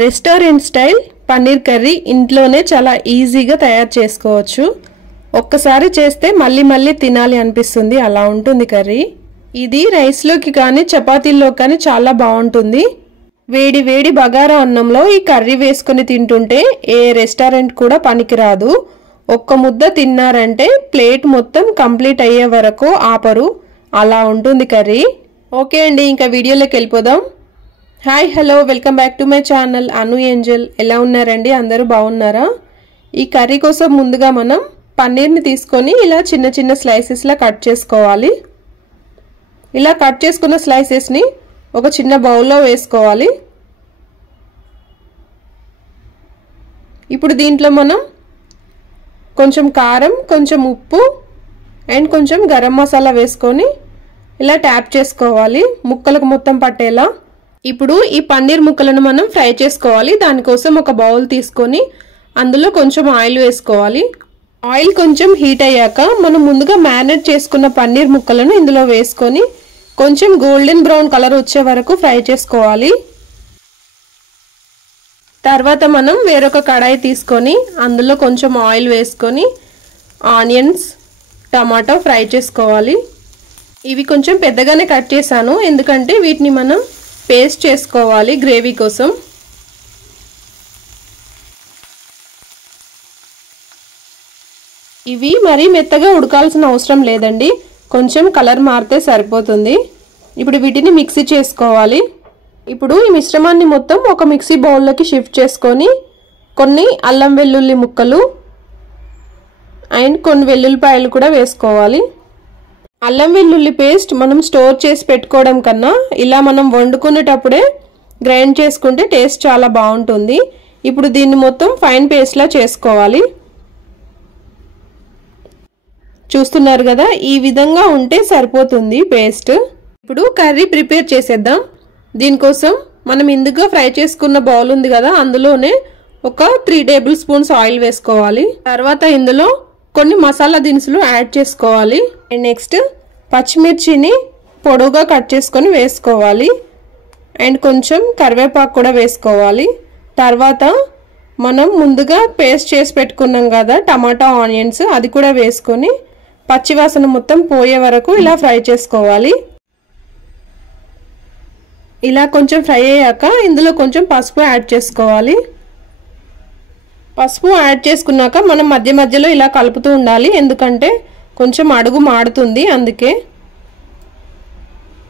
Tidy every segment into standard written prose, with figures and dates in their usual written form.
Restaurant style paneer curry ఇంట్లోనే చాలా ఈజీగా తయారు చేసుకోవచ్చు. ఒక్కసారి చేస్తే మళ్ళీ మళ్ళీ తినాలి అనిపిస్తుంది, అలా ఉంటుంది కర్రీ. ఇది రైస్లోకి కానీ చపాతీల్లో కానీ చాలా బాగుంటుంది. వేడి వేడి బగారా అన్నంలో ఈ కర్రీ వేసుకుని తింటుంటే ఏ రెస్టారెంట్ కూడా పనికిరాదు. ఒక్క ముద్ద తిన్నారంటే ప్లేట్ మొత్తం కంప్లీట్ అయ్యే వరకు ఆపరు, అలా ఉంటుంది కర్రీ. ఓకే అండి, ఇంకా వీడియోలోకి వెళ్ళిపోదాం. Hi hello, welcome back to my channel Anu Angel. ఎలా ఉన్నారండి? అందరూ బాగున్నారా? ఈ కర్రీ కోసం ముందుగా మనం పన్నీర్ని తీసుకొని ఇలా చిన్న చిన్న స్లైసెస్లా కట్ చేసుకోవాలి. ఇలా కట్ చేసుకున్న స్లైసెస్ని ఒక చిన్న బౌల్లో వేసుకోవాలి. ఇప్పుడు దీంట్లో మనం కొంచెం కారం, కొంచెం ఉప్పు అండ్ కొంచెం గరం మసాలా వేసుకొని ఇలా ట్యాప్ చేసుకోవాలి ముక్కలకు మొత్తం పట్టేలా. ఇప్పుడు ఈ పన్నీర్ ముక్కలను మనం ఫ్రై చేసుకోవాలి. దానికోసం ఒక బౌల్ తీసుకొని అందులో కొంచెం ఆయిల్ వేసుకోవాలి. ఆయిల్ కొంచెం హీట్ అయ్యాక మనం ముందుగా మ్యారినేట్ చేసుకున్న పన్నీర్ ముక్కలను ఇందులో వేసుకొని కొంచెం గోల్డెన్ బ్రౌన్ కలర్ వచ్చే వరకు ఫ్రై చేసుకోవాలి. తర్వాత మనం వేరొక కడాయి తీసుకొని అందులో కొంచెం ఆయిల్ వేసుకొని ఆనియన్స్, టమాటో ఫ్రై చేసుకోవాలి. ఇవి కొంచెం పెద్దగానే కట్ చేశాను, ఎందుకంటే వీటిని మనం పేస్ట్ చేసుకోవాలి గ్రేవీ కోసం. ఇవి మరీ మెత్తగా ఉడకాల్సిన అవసరం లేదండి, కొంచెం కలర్ మారితే సరిపోతుంది. ఇప్పుడు వీటిని మిక్సీ చేసుకోవాలి. ఇప్పుడు ఈ మిశ్రమాన్ని మొత్తం ఒక మిక్సీ బౌల్లోకి షిఫ్ట్ చేసుకొని కొన్ని అల్లం వెల్లుల్లి ముక్కలు అండ్ కొన్ని వెల్లుల్లిపాయలు కూడా వేసుకోవాలి. అల్లం వెల్లుల్లి పేస్ట్ మనం స్టోర్ చేసి పెట్టుకోవడం కన్నా ఇలా మనం వండుకునేటప్పుడే గ్రైండ్ చేసుకుంటే టేస్ట్ చాలా బాగుంటుంది. ఇప్పుడు దీన్ని మొత్తం ఫైన్ పేస్ట్లా చేసుకోవాలి. చూస్తున్నారు కదా, ఈ విధంగా ఉంటే సరిపోతుంది పేస్ట్. ఇప్పుడు కర్రీ ప్రిపేర్ చేసేద్దాం. దీనికోసం మనం ఇందుగా ఫ్రై చేసుకున్న బౌల్ ఉంది కదా, అందులోనే ఒక 3 టేబుల్ స్పూన్స్ ఆయిల్ వేసుకోవాలి. తర్వాత ఇందులో కొన్ని మసాలా దినుసులు యాడ్ చేసుకోవాలి. అండ్ నెక్స్ట్ పచ్చిమిర్చిని పొడవుగా కట్ చేసుకొని వేసుకోవాలి. అండ్ కొంచెం కరివేపాకు కూడా వేసుకోవాలి. తర్వాత మనం ముందుగా పేస్ట్ చేసి పెట్టుకున్నాం కదా టమాటా, ఆనియన్స్, అది కూడా వేసుకొని పచ్చివాసన మొత్తం పోయే వరకు ఇలా ఫ్రై చేసుకోవాలి. ఇలా కొంచెం ఫ్రై అయ్యాక ఇందులో కొంచెం పసుపు యాడ్ చేసుకోవాలి. పసుపు యాడ్ చేసుకున్నాక మనం మధ్య మధ్యలో ఇలా కలుపుతూ ఉండాలి, ఎందుకంటే కొంచెం అడుగు మాడుతుంది, అందుకే.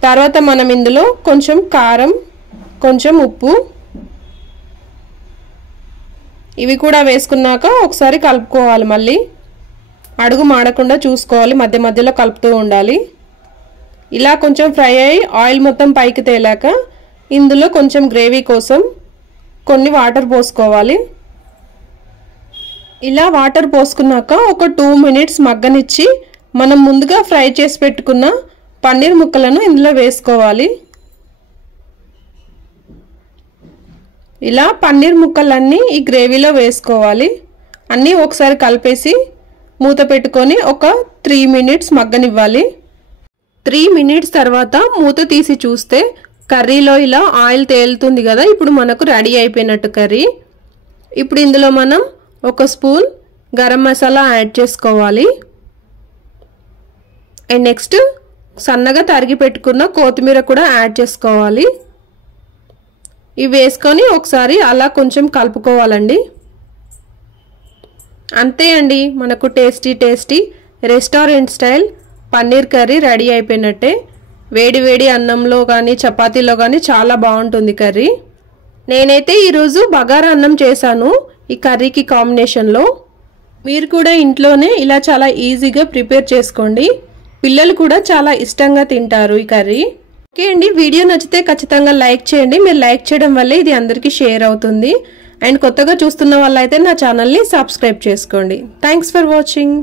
తర్వాత మనం ఇందులో కొంచెం కారం, కొంచెం ఉప్పు ఇవి కూడా వేసుకున్నాక ఒకసారి కలుపుకోవాలి. మళ్ళీ అడుగు మాడకుండా చూసుకోవాలి, మధ్య మధ్యలో కలుపుతూ ఉండాలి. ఇలా కొంచెం ఫ్రై అయ్యి ఆయిల్ మొత్తం పైకి తేలాక ఇందులో కొంచెం గ్రేవీ కోసం కొన్ని వాటర్ పోసుకోవాలి. ఇలా వాటర్ పోసుకున్నాక ఒక 2 మినిట్స్ మగ్గనిచ్చి మనం ముందుగా ఫ్రై చేసి పెట్టుకున్న పన్నీర్ ముక్కలను ఇందులో వేసుకోవాలి. ఇలా పన్నీర్ ముక్కలన్నీ ఈ గ్రేవీలో వేసుకోవాలి. అన్నీ ఒకసారి కలిపేసి మూత పెట్టుకొని ఒక 3 మినిట్స్ మగ్గనివ్వాలి. 3 మినిట్స్ తర్వాత మూత తీసి చూస్తే కర్రీలో ఇలా ఆయిల్ తేలుతుంది కదా, ఇప్పుడు మనకు రెడీ అయిపోయినట్టు కర్రీ. ఇప్పుడు ఇందులో మనం ఒక స్పూన్ గరం మసాలా యాడ్ చేసుకోవాలి. అండ్ నెక్స్ట్ సన్నగా తరిగి పెట్టుకున్న కొత్తిమీర కూడా యాడ్ చేసుకోవాలి. ఇవి వేసుకొని ఒకసారి అలా కొంచెం కలుపుకోవాలండి. అంతే అండి, మనకు tasty tasty restaurant style paneer curry ready అయిపోయినట్టే. వేడి వేడి అన్నంలో కానీ చపాతీలో కానీ చాలా బాగుంటుంది కర్రీ. నేనైతే ఈరోజు బగారా అన్నం చేశాను ఈ కర్రీకి కాంబినేషన్లో. మీరు కూడా ఇంట్లోనే ఇలా చాలా ఈజీగా ప్రిపేర్ చేసుకోండి, పిల్లలు కూడా చాలా ఇష్టంగా తింటారు ఈ కర్రీ. ఓకే అండి, వీడియో నచ్చితే ఖచ్చితంగా లైక్ చేయండి. మీరు లైక్ చేయడం వల్లే ఇది అందరికీ షేర్ అవుతుంది. అండ్ కొత్తగా చూస్తున్న వాళ్ళైతే నా ఛానల్ని సబ్స్క్రైబ్ చేసుకోండి. Thanks for watching.